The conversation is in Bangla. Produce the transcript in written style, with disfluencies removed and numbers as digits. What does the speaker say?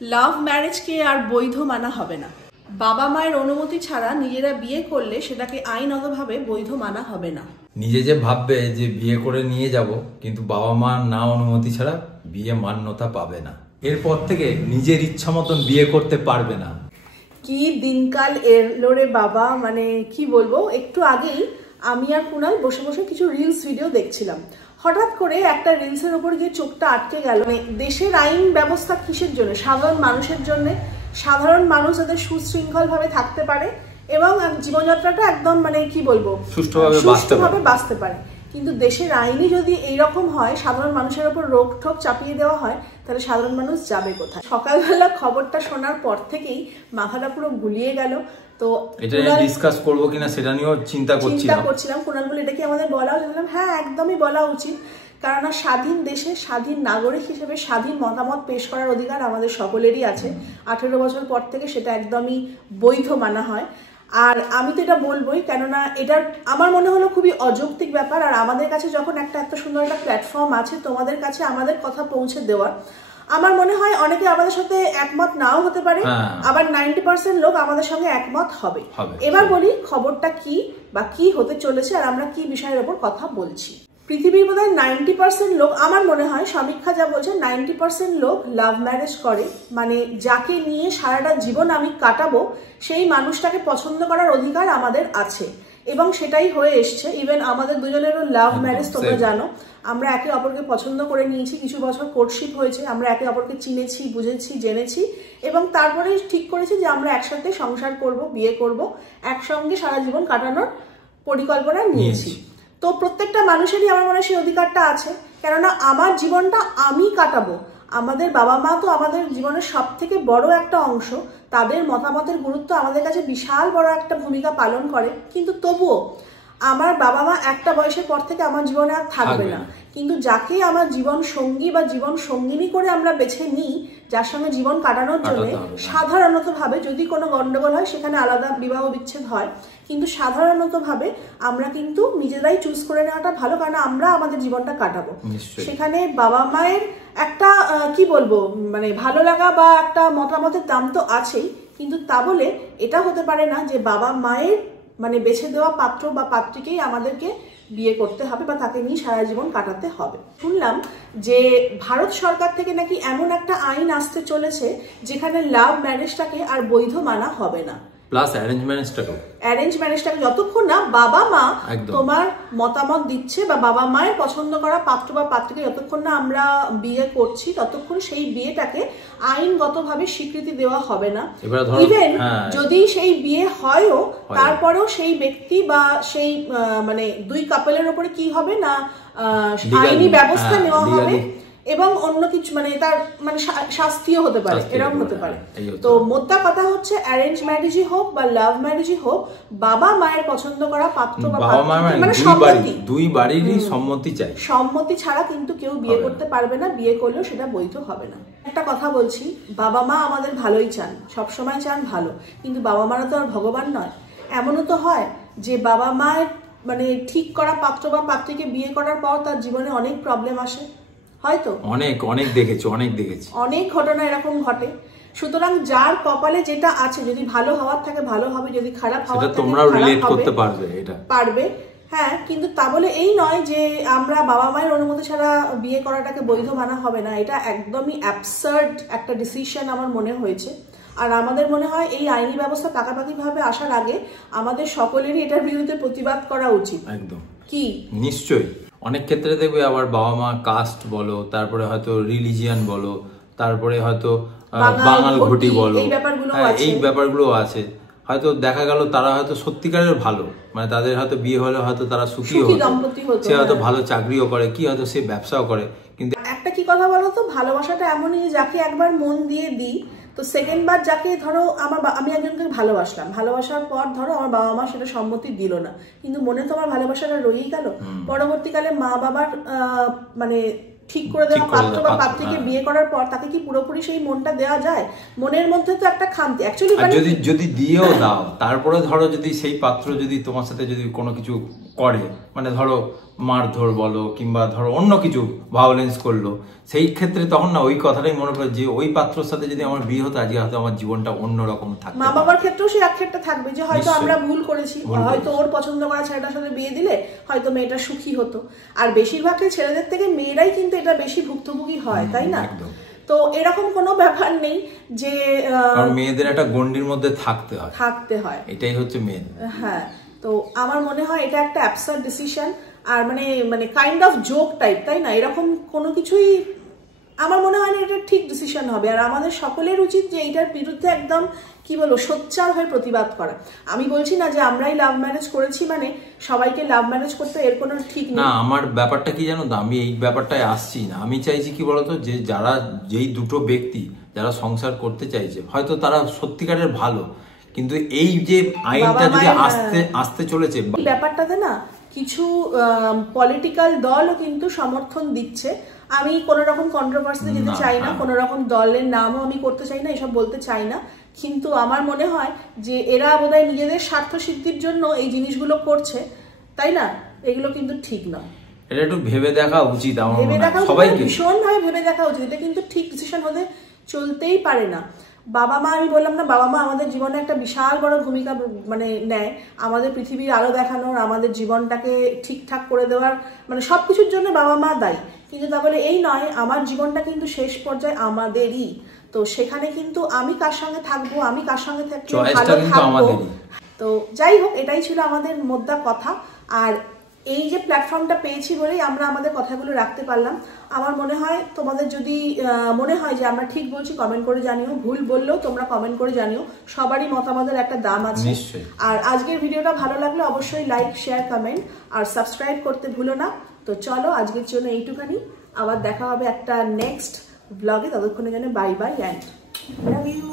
লাভ ম্যারেজকে আর বৈধ মানা হবে না। বাবা মায়ের অনুমতি ছাড়া নিজেরা বিয়ে করলে সেটাকে আইনগতভাবে বৈধ মানা হবে না। নিজে যে ভাববে যে বিয়ে করে নিয়ে যাব, কিন্তু বাবা মা না অনুমতি ছাড়া বিয়ে মান্যতা পাবে না। এরপর থেকে নিজের ইচ্ছা মতন বিয়ে করতে পারবে না। কি দিনকাল এলো রে বাবা, মানে কি বলবো। একটু আগেই আমি আর কুণাল বসে বসে কিছু রিলস ভিডিও দেখছিলাম। হঠাৎ করে একটা রিলসের উপর গিয়ে চোখটা আটকে গেল। মানে দেশের আইন ব্যবস্থা কিসের জন্য? সাধারণ মানুষের জন্য। সাধারণ মানুষ যাতে সুশৃঙ্খল ভাবে থাকতে পারে এবং জীবনযাত্রাটা একদম মানে কি বলবো সুষ্ঠুভাবে বাঁচতে পারে। কিন্তু দেশের আইনই যদি এইরকম হয়, সাধারণ মানুষের উপর রোক ঠোক চাপিয়ে দেওয়া হয়, তাহলে সাধারণ মানুষ যাবে কোথায়? সকালবেলা খবরটা শোনার পর থেকেই মাথাটা পুরো গুলিয়ে গেল। তো এটা নিয়ে ডিসকাস করব কিনা সেটা নিয়েও চিন্তা করছিলাম। কুণাল বলে এটা কি আমাদের বলা উচিত? হ্যাঁ, একদমই বলা উচিত। কেননা স্বাধীন দেশে স্বাধীন নাগরিক হিসেবে স্বাধীন মতামত পেশ করার অধিকার আমাদের সকলেরই আছে। 18 বছর পর থেকে সেটা একদমই বৈধ মানা হয়। আর আমি তো এটা বলবোই, কেননা এটার আমার মনে হলো খুবই অযৌক্তিক ব্যাপার। আর আমাদের কাছে যখন একটা এত সুন্দর একটা প্ল্যাটফর্ম আছে তোমাদের কাছে আমাদের কথা পৌঁছে দেওয়ার, আমার মনে হয় অনেকে আমাদের সাথে একমত নাও হতে পারে, আবার 90% লোক আমাদের সঙ্গে একমত হবে। এবার বলি খবরটা কি বা কি হতে চলেছে আর আমরা কি বিষয়ের উপর কথা বলছি। পৃথিবীর বোধহয় 90% লোক, আমার মনে হয় সমীক্ষা যা বলছে 90% লোক লাভ ম্যারেজ করে। মানে যাকে নিয়ে সারাটা জীবন আমি কাটাবো সেই মানুষটাকে পছন্দ করার অধিকার আমাদের আছে এবং সেটাই হয়ে এসছে। ইভেন আমাদের দুজনেরও লাভ ম্যারেজ, তোমরা জানো আমরা একে অপরকে পছন্দ করে নিয়েছি, কিছু বছর কোর্টশিপ হয়েছে, আমরা একে অপরকে চিনেছি, বুঝেছি, জেনেছি এবং তারপরে ঠিক করেছি যে আমরা একসাথে সংসার করব, বিয়ে করব, একসঙ্গে সারা জীবন কাটানোর পরিকল্পনা নিয়েছি। তো প্রত্যেকটা মানুষেরই আমার মনে হয় সেই অধিকারটা আছে, কেননা আমার জীবনটা আমি কাটাবো। আমাদের বাবা মা তো আমাদের জীবনের সব থেকে বড় একটা অংশ, তাদের মতামতের গুরুত্ব আমাদের কাছে বিশাল বড় একটা ভূমিকা পালন করে। কিন্তু তবুও আমার বাবা মা একটা বয়সের পর থেকে আমার জীবনে আর থাকবে না, কিন্তু যাকে আমার জীবন সঙ্গী বা জীবন সঙ্গিনী করে আমরা বেছে নিই, যার সঙ্গে জীবন কাটানোর জন্য, সাধারণত ভাবে যদি কোনো গন্ডগোল হয় সেখানে আলাদা বিবাহ বিচ্ছেদ হয়, কিন্তু সাধারণত ভাবে আমরা কিন্তু নিজেরাই চুজ করে নেওয়াটা ভালো, কারণ আমরা আমাদের জীবনটা কাটাবো। সেখানে বাবা মায়ের একটা কি বলবো মানে ভালো লাগা বা একটা মতামতের দাম তো আছেই, কিন্তু তা বলে এটা হতে পারে না যে বাবা মায়ের মানে বেছে দেওয়া পাত্র বা পাত্রীকেই আমাদেরকে বিয়ে করতে হবে বা তাকে নিয়ে সারা জীবন কাটাতে হবে। শুনলাম যে ভারত সরকার থেকে নাকি এমন একটা আইন আসতে চলেছে যেখানে লাভ ম্যারেজটাকে আর বৈধ মানা হবে না, প্লাস অ্যারেঞ্জ ম্যারেজটাকে যতক্ষণ না বাবা মা তোমার মতামত দিচ্ছে বা বাবা মায়ের পছন্দ করা পাত্র বা পাত্রীকে যতক্ষণ না আমরা বিয়ে করছি, ততক্ষণ সেই বিয়েটাকে আইনগতভাবে স্বীকৃতি দেওয়া হবে না। ইভেন যদি সেই বিয়ে হয়ও, তারপরেও সেই ব্যক্তি বা সেই মানে দুই কাপলের উপরে কি হবে না আইনি ব্যবস্থা নেওয়া হবে এবং অন্য কিছু মানে তার মানে শাস্তিও হতে পারে, এরকম হতে পারে। তো মোদ্দা কথা হচ্ছে অ্যারেঞ্জ ম্যারেজই হোক বা লাভ ম্যারেজই হোক, বাবা মায়ের পছন্দ করা পাত্র বা পাত্রী মানে সম্মতি, দুই বাড়িরই সম্মতি চাই। সম্মতি ছাড়া কিন্তু কেউ বিয়ে করতে পারবে না, বিয়ে করলেও সেটা বৈধ হবে না। একটা কথা বলছি, বাবা মা আমাদের ভালোই চান, সবসময় চান ভালো, কিন্তু বাবা মারা তো আর ভগবান নয়। এমনও তো হয় যে বাবা মায়ের মানে ঠিক করা পাত্র বা পাত্রীকে বিয়ে করার পর তার জীবনে অনেক প্রবলেম আসে, হয়তো অনেক দেখেছি অনেক ঘটনা এরকম ঘটে। সুতরাং যার কপালে যেটা আছে, যদি ভালো হওয়ার থাকে ভালো হবে, যদি খারাপ হওয়ার থাকে তোমরাও রিলেট করতে পারবে। হ্যাঁ, কিন্তু তা বলে এই নয় যে আমরা বাবা মায়ের অনুমতি ছাড়া বিয়ে করাটাকে বৈধ মানা হবে না। এটা একদমই অ্যাবসার্ড একটা ডিসিশন আমার মনে হয়েছে। আর আমাদের মনে হয় এই আইনি ব্যবস্থা পাকাপাকি ভাবে আসার আগে আমাদের সকলেরই এটার বিরুদ্ধে প্রতিবাদ করা উচিত। একদম কি নিশ্চয়ই অনেক ক্ষেত্রে দেখবে আবার বাবা মা কাস্ট বলো, তারপরে হয়তো রিলিজিয়ান বলো, তারপরে হয়তো বাঙাল ঘটি বলো, এই ব্যাপারগুলো আছে। হয়তো দেখা গেল তারা হয়তো সত্যিকারের ভালো, মানে তাদের হয়তো বিয়ে হলে হয়তো তারা সুখী হতো, সে হয়তো ভালো চাকরিও করে, কি হয়তো সে ব্যবসাও করে। কিন্তু একটা কি কথা বলো তো, ভালোবাসাটা এমনই যাকে একবার মন দিয়ে দিই, তো সেকেন্ড বার যাকে ধরো আমি একজনকে ভালোবাসলাম, ভালোবাসার পর ধরো আমার বাবা মা সেটা সম্মতি দিল না, কিন্তু মনে তো আমার ভালোবাসাটা রয়েই গেল। পরবর্তীকালে মা বাবার মানে ঠিক করে দেওয়া পাত্র বা পাত্রীকে বিয়ে করার পর তাকে কি পুরোপুরি সেই মনটা দেওয়া যায়? মনের মধ্যে তো একটা খামতি অ্যাকচুয়ালি। যদি দিয়েও দাও, তারপরে ধরো যদি সেই পাত্র যদি তোমার সাথে যদি কোনো কিছু করে, মানে ধরো মারধর বলো কিংবা ধরো অন্য কিছু ভায়োলেন্স করলো, সেই ক্ষেত্রে তখন না ওই কথাটাই মনে পড়ে যে ওই পাত্রর সাথে যদি আমার বিয়ে হতো আজকে হয়তো আমার জীবনটা অন্যরকম থাকতো। মা বাবার ক্ষেত্রেও সেই আক্ষেপটা থাকবে যে হয়তো আমরা ভুল করেছি, হয়তো ওর পছন্দ করা ছেলেটার সাথে বিয়ে দিলে হয়তো মেয়েটা সুখী হতো। আর বেশিরভাগ ছেলেদের থেকে মেয়েরাই কিন্তু এটা বেশি ভুক্তভোগী হয়, তাই না? তো এরকম কোনো ব্যাপার নেই যে মেয়েদের একটা গন্ডির মধ্যে থাকতে হয়, এটাই হচ্ছে মেন। হ্যাঁ, তো আমার মনে হয় এটা একটা অ্যাবসার্ড ডিসিশন, আর মানে কাইন্ড অফ জোক টাইপ, তাই না? এরকম কোনো কিছুই আমার মনে হয় না এটা ঠিক ডিসিশন হবে। আর আমাদের সকলের উচিত যে এইটার বিরুদ্ধে একদম কি বলবো সোচ্চার হয়ে প্রতিবাদ করা। আমি বলছি না যে আমরাই লাভ ম্যারেজ করেছি মানে সবাইকে লাভ ম্যারেজ করতে, এর কোনো ঠিক নেই। না, আমার ব্যাপারটা কি জানো তো, আমি এই ব্যাপারটায় আসছি না। আমি চাইছি কি বলতো, যে যেই দুটো ব্যক্তি যারা সংসার করতে চাইছে হয়তো তারা সত্যিকারের ভালো, কিন্তু এই যে আইনটা যদি আসতে চলেছে ব্যাপারটাতে না কিছু পলিটিক্যাল দলও কিন্তু সমর্থন দিচ্ছে। আমি কোনো রকম কন্ট্রোভার্সিতে যেতে চাই না, কোনো রকম দলের নামও আমি করতে চাই না, এসব বলতে চাই না, কিন্তু আমার মনে হয় যে এরা বোধহয় নিজেদের স্বার্থ সিদ্ধির জন্য এই জিনিসগুলো করছে, তাই না? এগুলো কিন্তু ঠিক নয়। এটা একটু ভেবে দেখা উচিত, আমার ভেবে দেখা উচিত, ভীষণভাবে ভেবে দেখা উচিত। এটা কিন্তু ঠিক ডিসিশন হতে চলতেই পারে না। বাবা মা, আমি বললাম না, বাবা মা আমাদের জীবনে একটা বিশাল বড় ভূমিকা মানে নেয়, আমাদের পৃথিবীর আলো দেখানোর, আমাদের জীবনটাকে ঠিকঠাক করে দেওয়ার, মানে সবকিছুর জন্য বাবা মা দায়ী। কিন্তু তাহলে এই নয়, আমার জীবনটা কিন্তু শেষ পর্যায়ে আমাদেরই। তো সেখানে কিন্তু আমি কার সঙ্গে থাকবো, আমি কার সঙ্গে থাকলে ভালো থাকবো। তো যাই হোক, এটাই ছিল আমাদের মোদ্দা কথা। আর এই যে প্ল্যাটফর্মটা পেয়েছি বলেই আমরা আমাদের কথাগুলো রাখতে পারলাম। আমার মনে হয় তোমাদের যদি মনে হয় যে আমরা ঠিক বলছি, কমেন্ট করে জানিও। ভুল বললেও তোমরা কমেন্ট করে জানিও, সবারই মতামতের একটা দাম আছে। আর আজকের ভিডিওটা ভালো লাগলে অবশ্যই লাইক, শেয়ার, কমেন্ট আর সাবস্ক্রাইব করতে ভুলো না। তো চলো আজকের জন্য এইটুখানি, আবার দেখা হবে একটা নেক্সট ব্লগে। ততক্ষণের জন্য bye bye and love you.